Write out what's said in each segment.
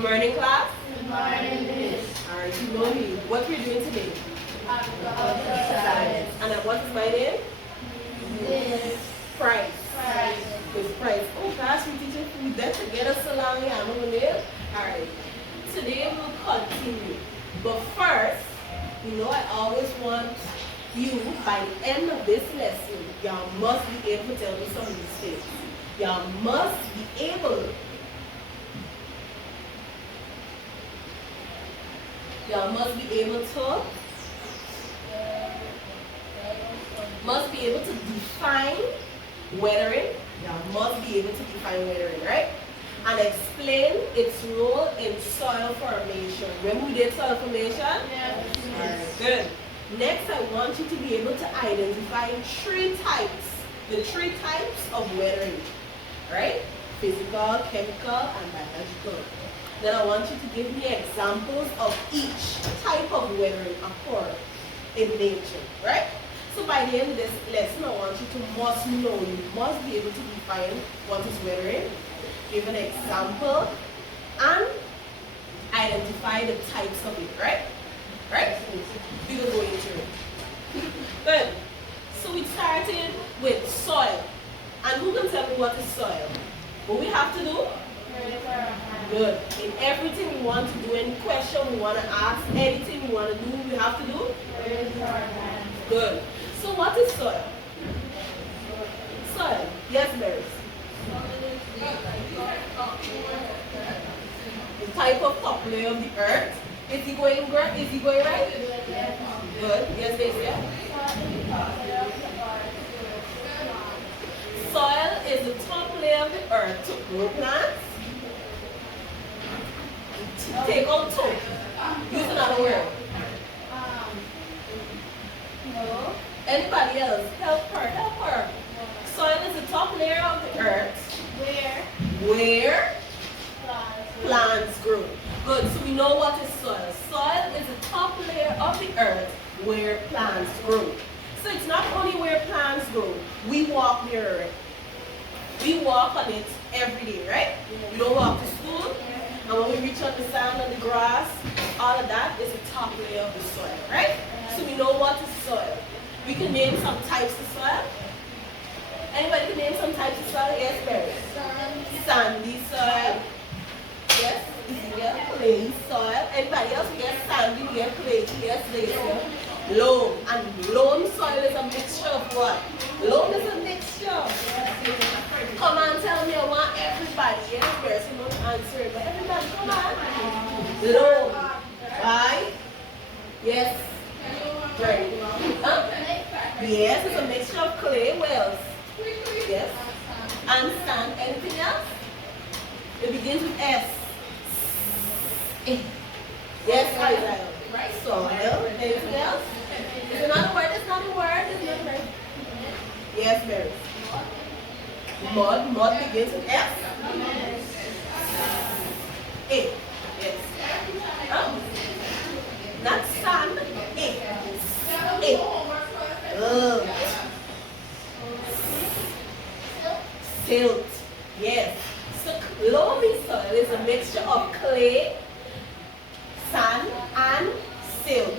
Good morning, class. Good morning, Miss. Alright, you know me. What we're doing today? Science. And what is my name? Ms.Price. Ms.Price. Oh gosh, we teaching food. That's to get us along here. I'm on it. Alright. Today we'll continue. But first, you know I always want you, by the end of this lesson, y'all must be able to tell me some mistakes. Y'all must be able. Y'all must be able to define weathering. Y'all must be able to define weathering, right? And explain its role in soil formation. Remember we did soil formation? Yes. Alright, good. Next, I want you to be able to identify three types. The three types of weathering, right? Physical, chemical, and biological. Then I want you to give me examples of each type of weathering occur in nature, right? So by the end of this lesson, I want you to must know, you must be able to define what is weathering, give an example, and identify the types of it, right? Right? We will go into it. Good. So we started with soil. And who can tell me what is soil? What we have to do? Good. In everything we want to do, any question we want to ask, anything we want to do, we have to do? Good. So what is soil? Soil. Yes, Mary. The type of top layer of the earth. Is he going right? Is he going right? Good. Yes, they say. Soil is the top layer of the earth to grow plants. Take out two. Use another word. No. Anybody else? Help her. Help her. Soil is the top layer of the earth where plants grow. Good. So we know what is soil. Soil is the top layer of the earth where plants grow. So it's not only where plants grow. We walk near it. We walk on it every day, right? We don't walk to school. And when we reach on the sand and the grass, all of that is the top layer of the soil, right? So we know what is soil. We can name some types of soil. Anybody can name some types of soil? Yes, Barry. Sandy soil. Yes, clay soil. Anybody else? Yes, sandy, we get clay. Yes, laser. Loam. And loam soil is a mixture of what? Loam is a mixture. Come on, tell me. I want everybody. Yes, there's someone answer it. But everybody, come on. Loam. Why? Yes. Right. Huh? Yes, it's a mixture of clay. What else? Yes. And sand. Anything else? It begins with S. Yes, Isaiah. Right. Soil. Anything else? It's another word. It's not a word. It's not a word. Yes, Mary. Mud. Mud begins with S. A. Yes. Huh? Not sand. A. Silt. Yes. So loamy soil is a mixture of clay, sand, and silt.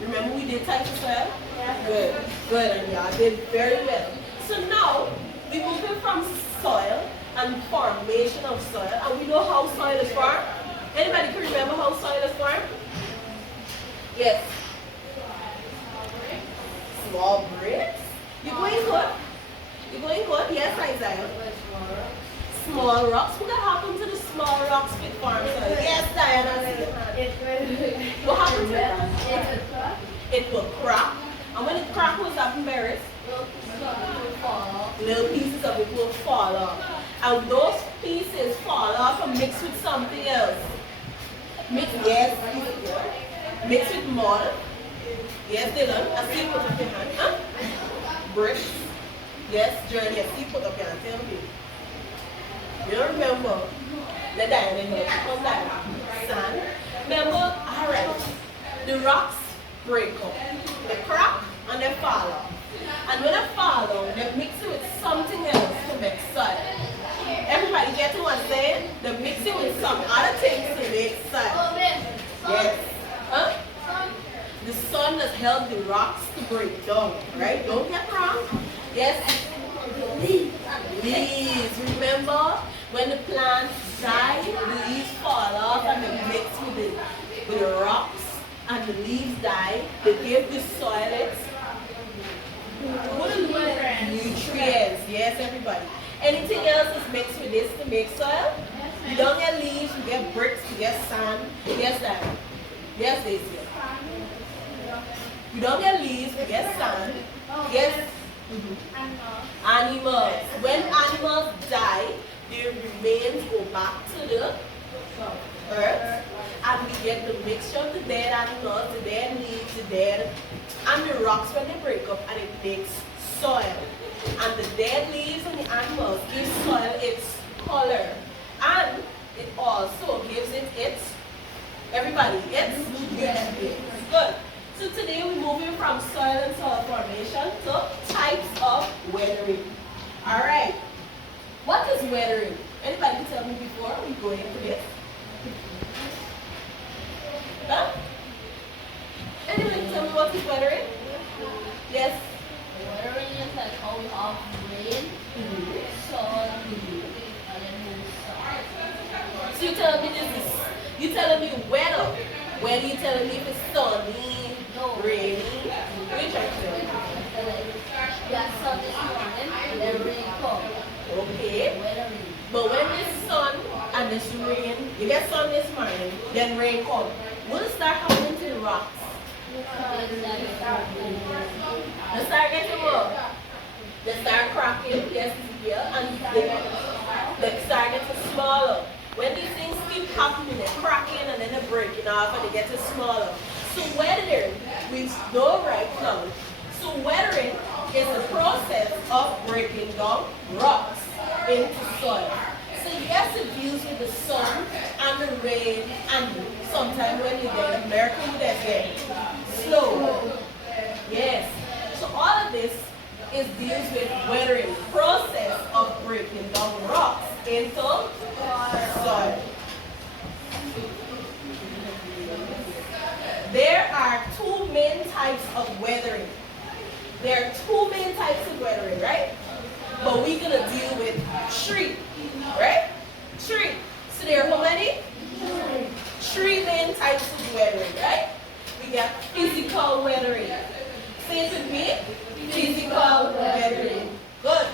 Remember we did types of soil? Yeah. Good. Good, and y'all did very well. So now we're moving from soil and formation of soil, and we know how soil is formed. Anybody can remember how soil is formed? Yes. Small bricks. You're going good. You're going good. Yes, Isaiah. Small rocks. What happened to the small rocks with farm soil? Yes, Diana. What happened to it? It will crack. And when it cracks, what's happening, Barris? Little pieces of it will fall off. And those pieces fall off and mix with something else. Mix with mud. Yes, Dylan. I see you put up your hand. Huh? Bricks. Yes, Journey. I see you put up your hand. Tell me. You don't remember? Let Diana know. Come down. Sand. Remember? Alright. The rocks break up. They crack and they fall off. And when they fall off, they mix it with something else to make soil. Everybody get what I'm saying? They're mixing with some other things to make help the rocks to break down, right? Don't get wrong. Yes? Leaves. Remember when the plants die, the leaves fall off and they mix with the rocks and the leaves die. They give the soil its nutrients. Yes, everybody. Anything else is mixed with this to make soil? You don't get leaves, you get bricks, you get sand. Yes, Dad. Yes, Daisy. You don't get leaves, you get sand. Yes. Animals. When animals die, their remains go back to the earth, and we get the mixture of the dead animals, the dead leaves, the dead, and the rocks when they break up, and it makes soil. And the dead leaves and the animals give soil its color, and it also gives it its, everybody, its nutrients. Good. So today we're moving from soil and soil formation to types of weathering. All right. What is weathering? Anybody can tell me before we go into this? Huh? Anybody can tell me what is weathering? Yes. Weathering is like how we have rain, sun, and then sun. So you telling me this is, you telling me weather. When you telling me if it's sunny, rainy? What are you trying to tell me? Yeah, sun this morning, and then rain come. Okay. Weathering. But when this sun and this rain, you get sun this morning, then rain come. What will start happening to the rocks? They start getting what? They start cracking, yes, yeah, and they start getting smaller. When these things keep happening, they're cracking and then they're breaking off and they get smaller. So weathering, we know right now. So weathering is the process of breaking down rocks into soil. So yes, it deals with the sun and the rain, and sometimes when you get America, you get slow. Yes. So all of this is deals with weathering, process of breaking down rocks into soil. There are two main types of weathering. There are two main types of weathering, right? But we're going to deal with three, right? Three. So there are how many? Three main types of weathering, right? We got physical weathering. Say it with me. Physical weathering. Good.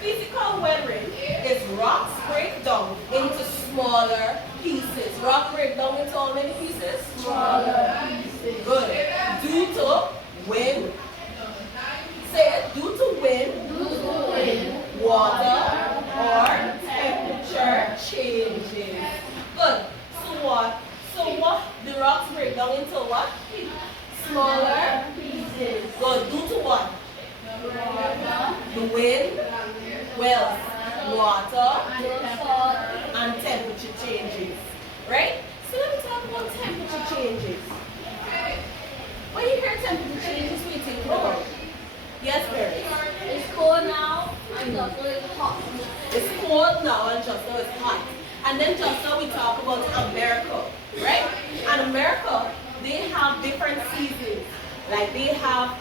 Physical weathering is rocks break down into smaller pieces. Rock break down into how many pieces? Smaller pieces. Good. Due to wind. Say it. Due to wind, water, or temperature changes. Good. So what? The rocks break down into what? Smaller pieces. Good. Due to what? The wind, well, water, and temperature changes. Right? So let me talk about temperature changes. When you hear temperature changes, what do you think about? Yes, Mary? It's cold now, and just it's hot. It's cold now, and just now it's hot. And then just now we talk about America, right? And America, they have different seasons. Like they have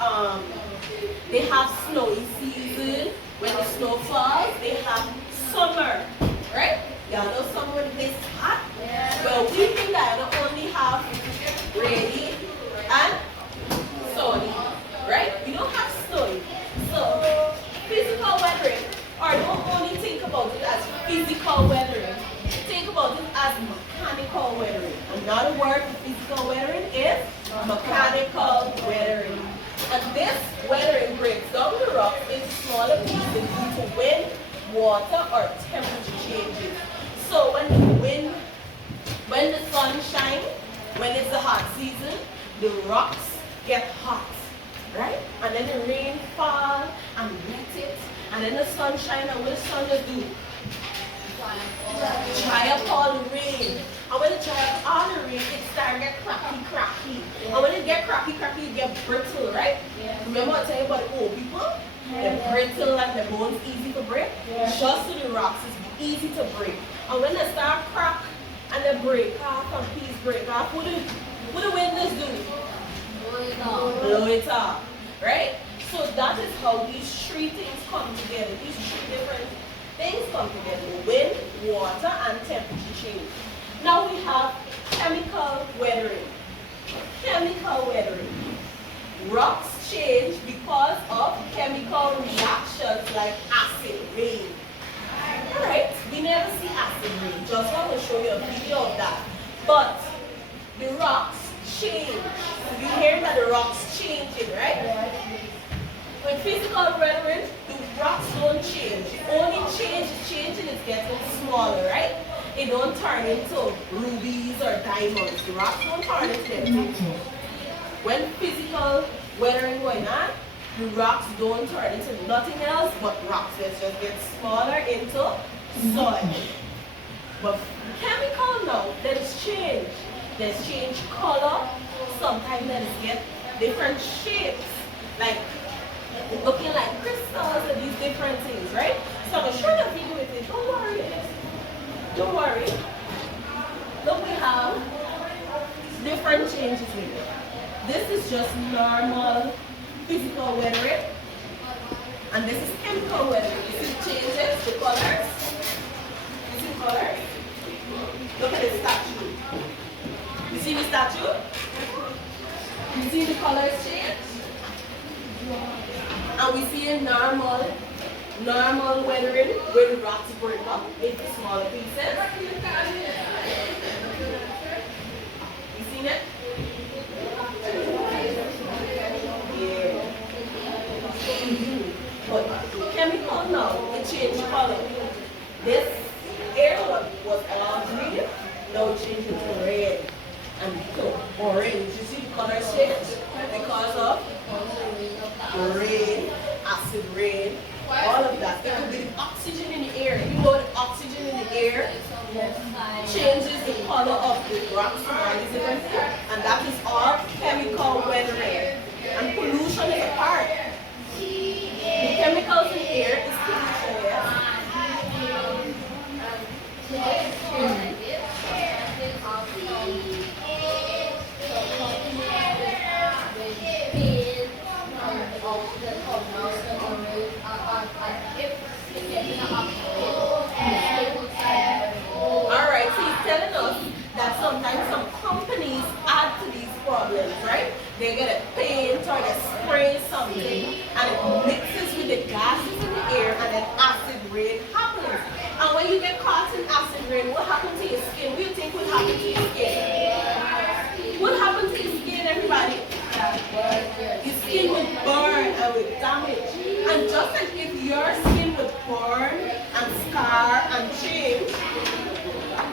snowy season when the snow falls. They have summer, right? Y'all know summer when the place is hot. Well, we think that not only have rainy and sunny, right? We don't have snowy. So physical weathering, or don't only think about it as physical weathering. Think about it as mechanical weathering. Another word for physical weathering is mechanical weathering. And this weathering breaks down the rocks into smaller pieces due to wind, water, or temperature changes. So when the sun shines, when it's the hot season, the rocks get hot, right? And then the rain falls and wet it, and then the sun shines, and what the sun just do? Dry up all the rain. And when it dry up all the rain, it starts to get cracky. And when it get cracky, it get brittle, right? Remember I tell you about the old people? They're brittle and their bones easy to break. Just so the rocks is easy to break. And when they start crack and they break off and pieces break off, what do wind just do? Blow it up. Right? So that is how these three things come together. These three different things come together. Wind, water, and temperature change. Now we have chemical weathering. Chemical weathering. Rocks change because of chemical reactions like acid rain. Alright, we never see acid rain. Just want to show you a video of that. But the rocks change. You hear that the rocks changing, right? With physical weathering, the rocks don't change. The only change is changing is getting smaller, right? It don't turn into rubies or diamonds. The rocks don't turn into them. When physical weathering going on, the rocks don't turn into nothing else but rocks. They just get smaller into soil. But chemical now, there's change. There's change color. Sometimes there's get different shapes. Like looking like crystals and these different things, right? So I'm going to show you a video with it. Don't worry. Don't worry. Look, we have different changes with it. This is just normal physical weathering. And this is chemical weathering. You see the changes, the colors. You see the colors? Look at the statue. You see the statue? You see the colors change? And we see a normal weathering where the rocks break up into smaller pieces. You seen it? Yeah. But chemical now, it changed color. This area was all green, now it changed into red and to orange. You see the colors change because of rain, acid rain, all of that. It could be the oxygen in the air. You know the oxygen in the air changes the color of the rocks and all these different things. And that is all chemical weathering. And pollution is a part. The chemicals in the air is pollution, yes? Alright, so he's telling us that sometimes some companies add to these problems, right? They get a paint or they spray something and it mixes with the gases in the air and then acid rain happens. And when you get caught in acid rain, what happens to your skin? What do you think will happen to your skin? What happens to your skin, everybody? Your skin will burn and will damage. And just like if your skin would burn and scar and change,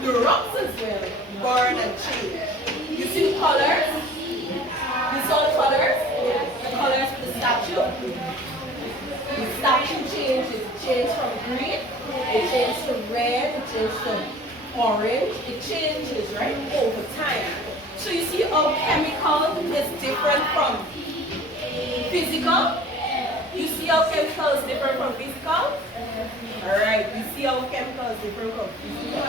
the rocks as well burn and change. You see the colors? You saw the colors? The colors of the statue? The statue changes. It changed from green, it changed to red, it changed to orange. It changes, right, over time. So you see how chemical is different from physical? You see how chemical is different from physical? Alright, you see how chemical is different from physical?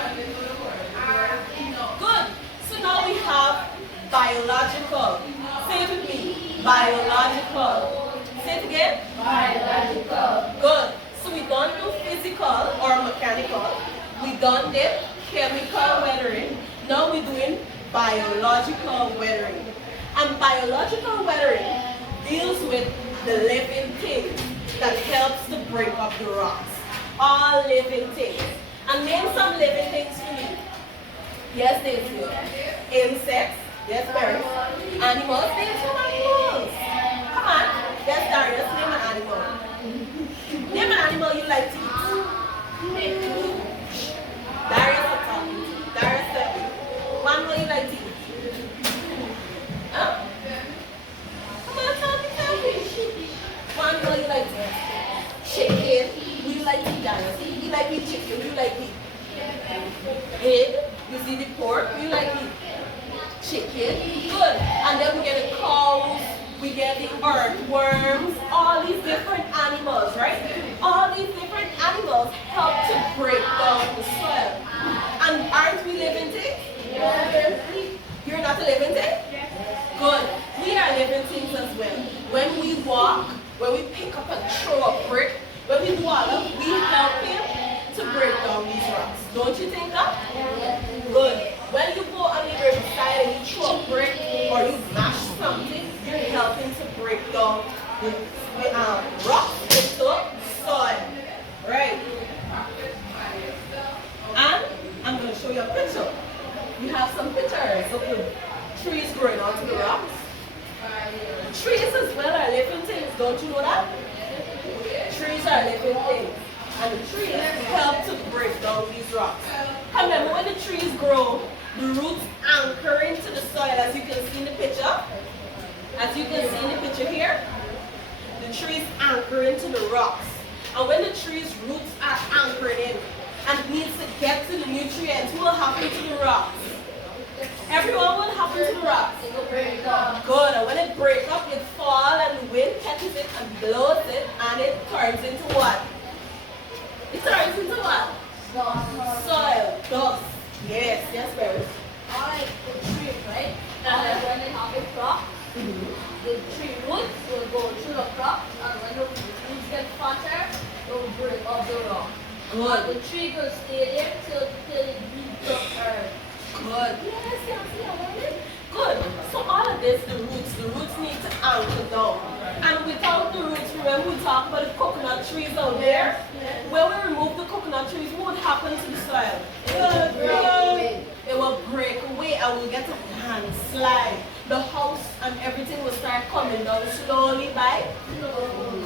Good. So now we have biological. Say it with me. Biological. Say it again. Biological. Good. So we don't do physical or mechanical. We done the chemical weathering. Now we're doing biological weathering. And biological weathering deals with the living things that helps to break up the rocks. All living things. And name some living things for me. Yes, there's you. Insects. Yes, birds. Animals. Name some animals. Come on. Yes, Darius. Name an animal. Name an animal you like to eat. Darius, I'm talking to you. Darius, one animal you like to eat. Huh? Come on, tell me. One animal you like to eat. Chicken. Who you like to eat, Darius? You like to eat chicken. Who you like to eat? Egg. You see the pork? Who you like to eat? Chicken. Good. And then we get the cows. We get the earthworms. All these different animals, right? All these different animals help to break down the soil. And aren't we living things? Yes. You're not a living thing? Yes. Good. We are living rock, when we pick up and throw a brick, when we do all of, we help him to break down these rocks. Don't you think that? Good. When you go on the riverside and you throw a brick or you mash something, you're helping to break down the rock into soil. Right? And I'm going to show you a picture. We have some pictures of the trees growing onto the rocks. Trees as well are living things, don't you know that? Trees are living things. And the trees help to break down these rocks. Remember, when the trees grow, the roots anchor into the soil, as you can see in the picture. As you can see in the picture here, the trees anchor into the rocks. And when the tree's roots are anchored in and needs to get to the nutrients, what will happen to the rocks? Everyone, what happens to the rocks? It will break up. Good. And when it breaks up, it falls and the wind catches it and blows it and it turns into what? It turns into what? Soil. Dust. Yes, yes, Barry. Alright, the tree, right? And when they have a crop, the tree roots will go through the crop, and when the roots get fatter, it will break up the rock. Good. And the tree will stay there till it reaches the earth. Good. Yes, yes, yes. Good. So all of this, the roots need to anchor down. And without the roots, remember we talked about the coconut trees out there? When we remove the coconut trees, what would happen to the soil? It will break away and we'll get a landslide. The house and everything will start coming down slowly by.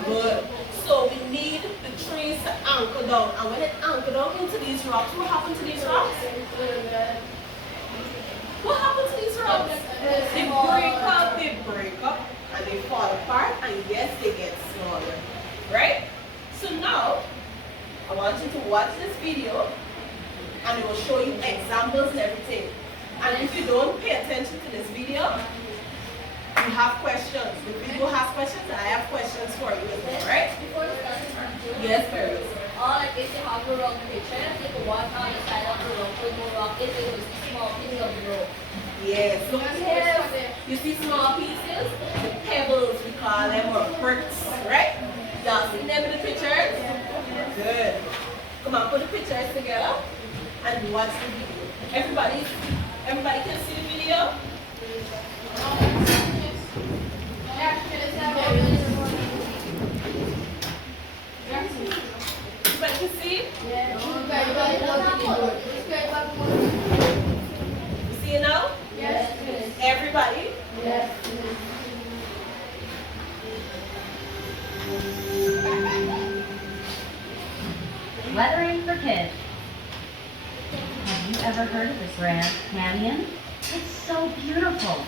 Good. So we need the trees to anchor down. And when it anchor down into these rocks, what happens to these rocks? What happens to these rocks? They break up, and they fall apart, and yes, they get smaller. Right? So now, I want you to watch this video, and it will show you examples and everything. And if you don't pay attention to this video, you have questions. The video has questions, and I have questions for you as well, right? Before you start the Yes, Barry. or like if you have the wrong picture, take a walk on the side of the rock with no rock, it was a small piece of the rock. Yes. Look here. You see small pieces? The pebbles, we call them, or bricks, right? Y'all see them in the pictures? Good. Come on, put the pictures together and watch the video. Everybody can see the video? Everybody can see? You see it now? Yes. Everybody? Yes. Weathering for kids. Have you ever heard of the Grand Canyon? It's so beautiful.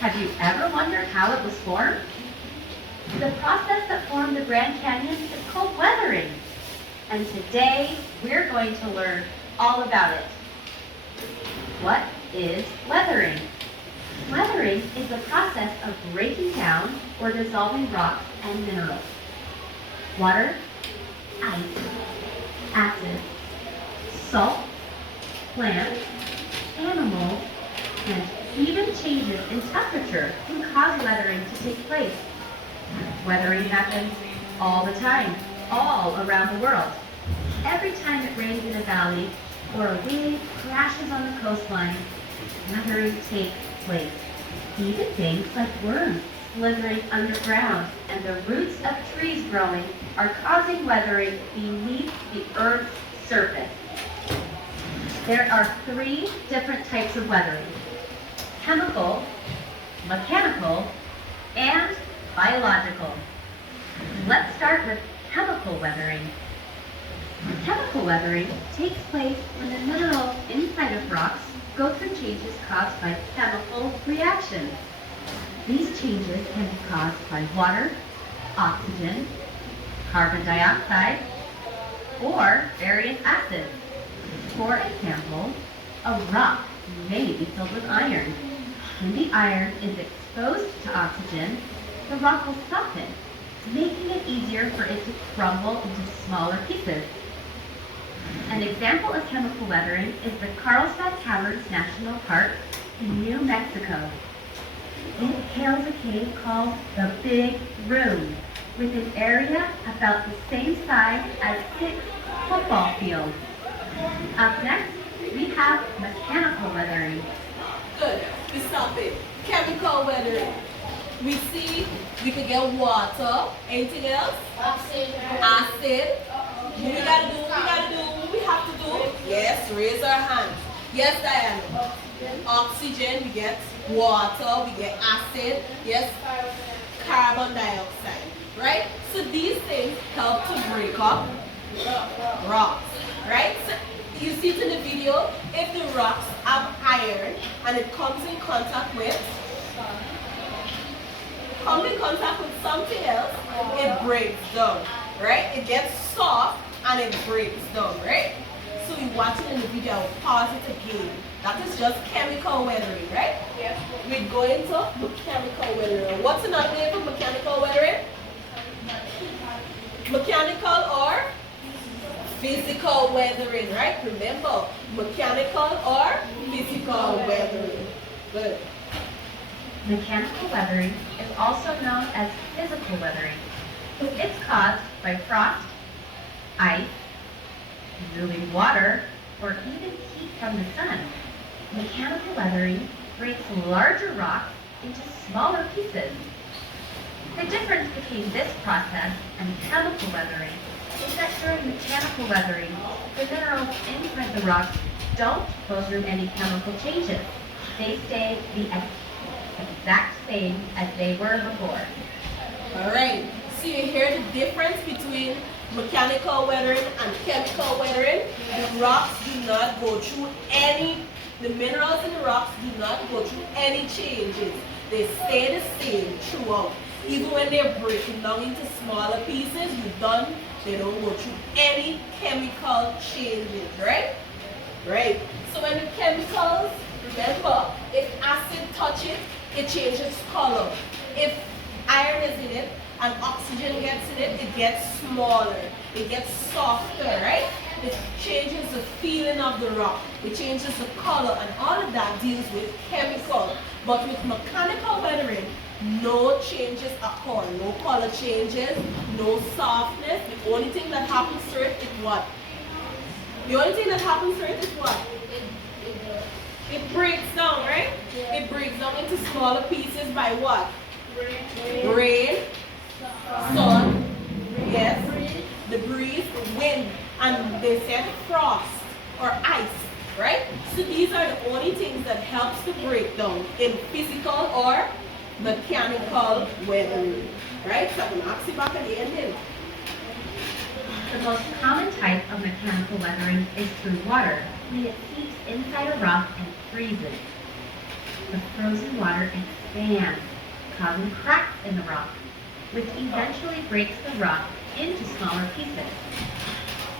Have you ever wondered how it was formed? The process that formed the Grand Canyon is called weathering. And today, we're going to learn all about it. What is weathering? Weathering is the process of breaking down or dissolving rocks and minerals. Water, ice, acid, salt, plants, animals, and even changes in temperature can cause weathering to take place. Weathering happens all the time, all around the world. Every time it rains in a valley or a wave crashes on the coastline, weathering takes place. Even things like worms slithering underground and the roots of trees growing are causing weathering beneath the Earth's surface. There are 3 different types of weathering: chemical, mechanical, and biological. Let's start with chemical weathering. Chemical weathering takes place when the minerals inside of rocks go through changes caused by chemical reactions. These changes can be caused by water, oxygen, carbon dioxide, or various acids. For example, a rock may be filled with iron. When the iron is exposed to oxygen, the rock will soften, making it easier for it to crumble into smaller pieces. An example of chemical weathering is the Carlsbad Caverns National Park in New Mexico. It hails a cave called the Big Room, with an area about the same size as 6 football fields. Up next, we have mechanical weathering. Good. We stop it. Chemical weathering. We see we could get water. Anything else? Acid. What we gotta do? What we have to do? Yes, raise our hands. Yes, Diana. Oxygen. We get water. We get acid. Yes, carbon dioxide. Right? So these things help to break up rocks. Right? So you see it in the video, if the rocks have iron and it comes in contact with something else, it breaks down, right? It gets soft and it breaks down, right? So you watch it in the video, I'll pause it again. That is just chemical weathering, right? Yes. We go into mechanical weathering. What's another name for mechanical weathering? Mechanical or physical weathering, right? Remember, mechanical or physical weathering. Good. Mechanical weathering is also known as physical weathering. It's caused by frost, ice, moving water, or even heat from the sun. Mechanical weathering breaks larger rocks into smaller pieces. The difference between this process and chemical weathering is that during mechanical weathering, the minerals inside the rocks don't go through any chemical changes. They stay the exact same as they were before. All right. So you hear the difference between mechanical weathering and chemical weathering? The rocks do not go through the minerals in the rocks do not go through any changes. They stay the same throughout. Even when they're breaking down into smaller pieces, they don't go through any chemical changes, right? Right. So when the chemicals, remember, if acid touch it, it changes color. If iron is in it and oxygen gets in it, it gets smaller. It gets softer, right? It changes the feeling of the rock. It changes the color, and all of that deals with chemical. But with mechanical weathering, no changes occur. No color changes, no softness. The only thing that happens to it is what? The only thing that happens to it is what? It breaks down, right? Yeah. It breaks down into smaller pieces by what? Rain. Rain, sun, yes, the breeze, the wind, and they said frost or ice, right? So these are the only things that helps to break down in physical or mechanical weathering, right? So I'm going to ask you back at the end. The most common type of mechanical weathering is through water, when it seeps inside a rock and freezes. The frozen water expands, causing cracks in the rock, which eventually breaks the rock into smaller pieces.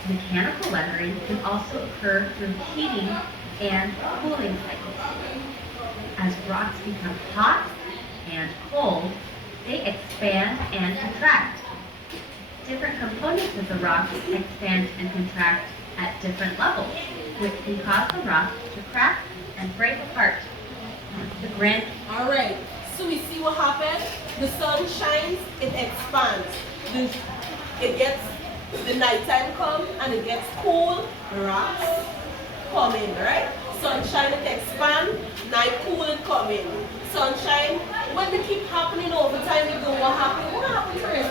Mechanical weathering can also occur through heating and cooling cycles. As rocks become hot and cold, they expand and contract. Different components of the rock expand and contract at different levels, which can cause the rock to crack and break apart. All right, so we see what happens. The sun shines, it expands. The nighttime comes and it gets cool, rocks come in, right? Sunshine, it expands, night cool, it come in. Sunshine, when they keep happening over time, you go, what happened? What happened to it?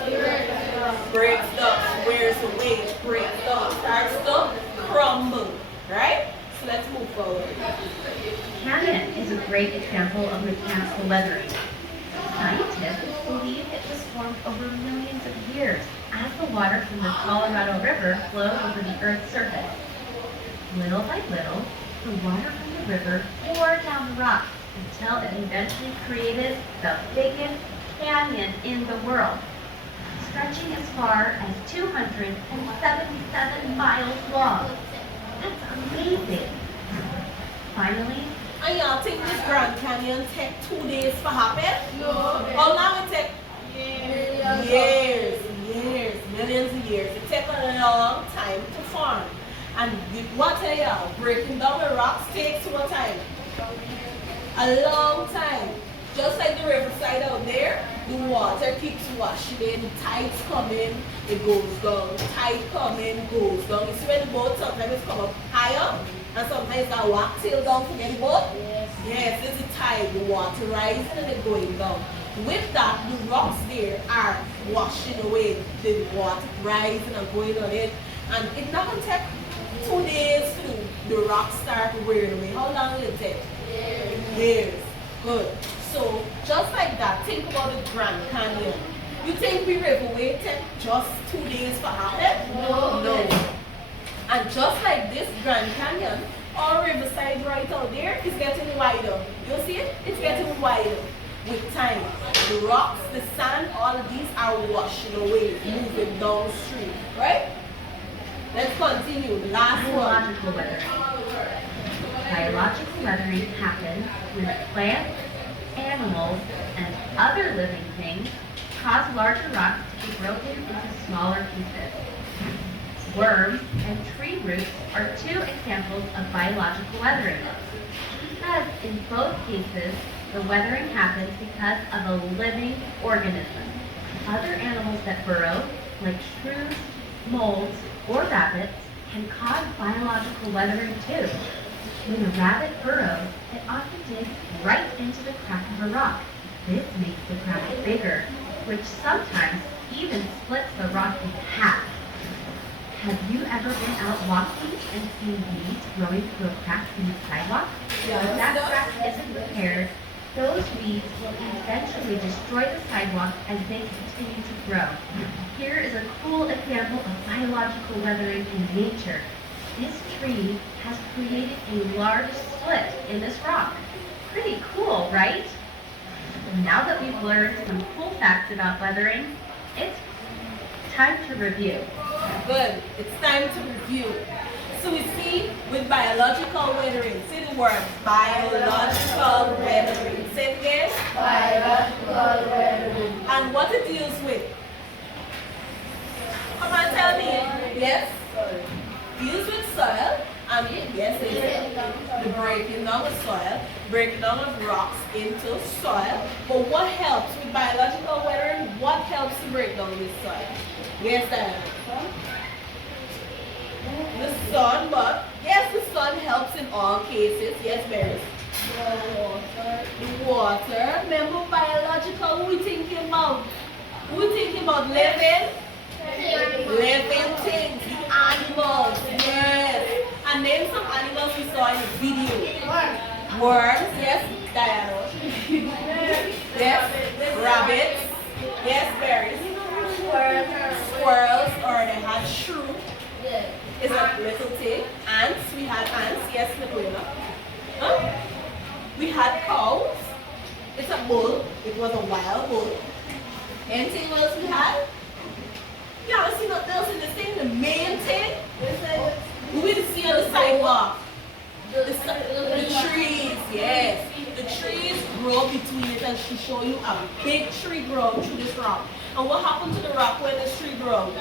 Breaks down, wears away, breaks down, starts to crumble, right? So let's move forward. Canyon is a great example of mechanical weathering. Scientists believe it was formed over millions of years as the water from the Colorado River flowed over the Earth's surface. Little by little, the water from the river poured down the rocks until it eventually created the biggest canyon in the world, stretching as far as 277 miles long. That's amazing. Finally, And y'all think this Grand Canyon take 2 days for happen? No. How long it take? Years. Years, millions of years. It take a long time to form. And with what y'all, breaking down the rocks takes what time? A long time. Just like the riverside out there, the water keeps washing in, the tides come in, it goes down. The tide come in, goes down. You see when the boat sometimes come up higher, and sometimes that walk sail down to get the boat? Yes, it's the tide, the water rising and it going down. With that, the rocks there are washing away the water rising and going on it. And it's not going to take 2 days for the rocks start wearing away. How long will it take? Years. Good. So, just like that, think about the Grand Canyon. You think we riverway take just 2 days for happen? No. And just like this Grand Canyon, our riverside right out there is getting wider. You see it? It's getting wider with time. The rocks, the sand, all of these are washing away, moving downstream. Right? Let's continue. Last one. Biological weathering. Biological weathering happens when plants, animals, and other living things cause larger rocks to be broken into smaller pieces. Worms and tree roots are 2 examples of biological weathering. Because in both cases, the weathering happens because of a living organism. Other animals that burrow, like shrews, moles, or rabbits, can cause biological weathering too. When a rabbit burrows, it often digs right into the crack of a rock. This makes the crack bigger, which sometimes even splits the rock in half. Have you ever been out walking and seen weeds growing through a crack in the sidewalk? If that crack isn't repaired, those weeds will eventually destroy the sidewalk as they continue to grow. Here is a cool example of biological weathering in nature. This tree has created a large split in this rock. Pretty cool, right? Now that we've learned some cool facts about weathering, it's time to review. Good. It's time to review. So we see with biological weathering, say the word biological weathering. Say it again. Biological weathering. And what it deals with. Come on, tell me. Yes? Deals with soil. And yes, it's the breaking down of soil, breaking down of rocks into soil. But what helps with biological weathering? What helps to break down this soil? Yes, Diana. The sun, but yes, the sun helps in all cases. Yes, Mary. The water. Remember biological, who we thinking about? Who we thinking about living? Living things, the animals, yes. And name some animals we saw in the video. Worms, yes, Diana. Yes, rabbits, yes, berries. Squirrels, or they had shrew. Is a little thing. Ants, we had ants, yes, Napoleon. Huh? We had cows. It's a bull. It was a wild bull. Anything else we had? Y'all see nothing else in this thing? The main thing? We will see on the sidewalk. The trees, yes. The trees grow between it, and she show you a big tree grow through this rock. And what happened to the rock when this tree grows?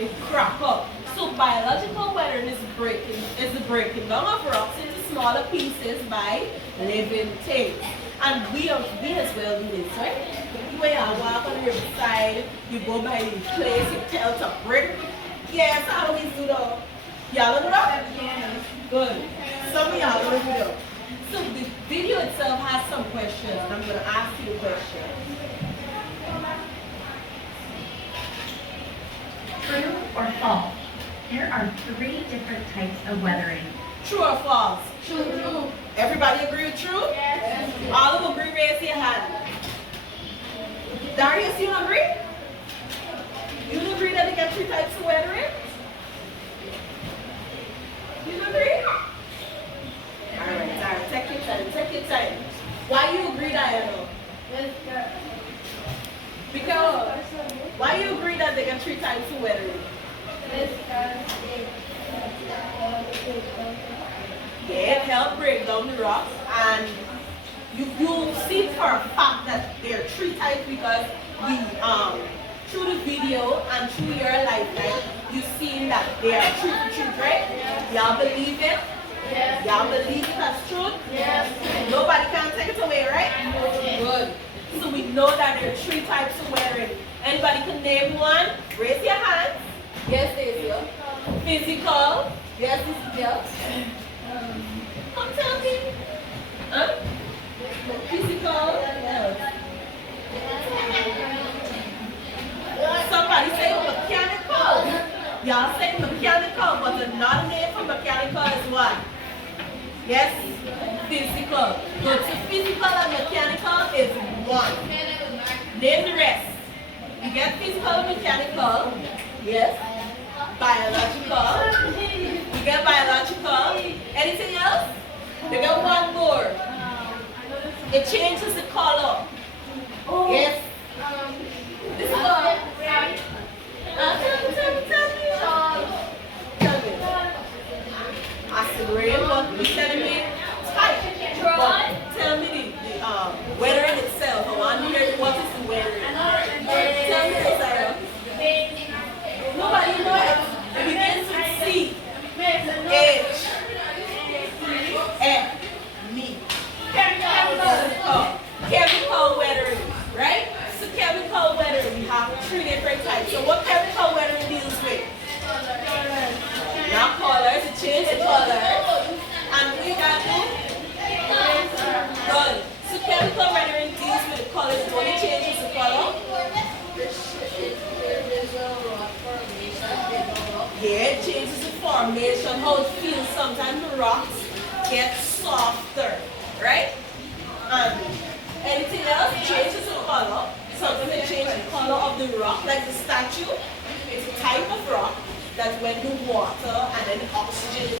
It crack up. So biological weathering is the breaking down of rocks into smaller pieces by living things. And we as well do this, right? When you walk on the riverside, you go by the place, you tell to break. Yes, I always do that. Y'all do that? Good. Some of y'all don't do that. So the video itself has some questions. I'm going to ask you a question. True or false? There are 3 different types of weathering. True or false? True. Everybody agree with true? Yes. All of them agree, raise your hand. Darius, you agree? You agree that they got 3 types of weathering? You agree? Alright, take your time. Why you agree, Diana? Because why you agree that they got 3 types of weathering? Yeah, it helps break down the rocks, and you see for a fact that there are 3 types because we through the video and through your lifetime you've seen that there are 3 for truth, right? Y'all believe it? Yes. Y'all believe that's true? Yes. Nobody can take it away, right? Good. So we know that there are 3 types of wearing. Anybody can name one? Raise your hand. Yes, Daisy. Physical. Yes, physical. Come tell me. Huh? Physical. Somebody say mechanical. Y'all say mechanical, but another name for mechanical is what? Yes? Physical. Good. So physical and mechanical is one. Name the rest. You get physical and mechanical. Yes. Biological. You get biological. Anything else? They get one more. It changes the color. Yes. This is what. Tell me. Acid rain, what you telling me? Type. But tell me the weathering itself. I want to hear what is the weathering. Tell me this, Sarah. Nobody knows. It begins with C. H. F. Me. Chemical weathering, right? So chemical weathering, we have 3 different types. So what chemical weathering deals with? Not colors, it changes the color. And we got good. So chemical weathering deals with the colors, it only changes the color. Yeah, it changes the formation, how it feels. Sometimes the rocks get softer, right? And anything else changes the color. Sometimes it changes the color of the rock, like the statue. It's a type of rock that when the water and then the oxygen is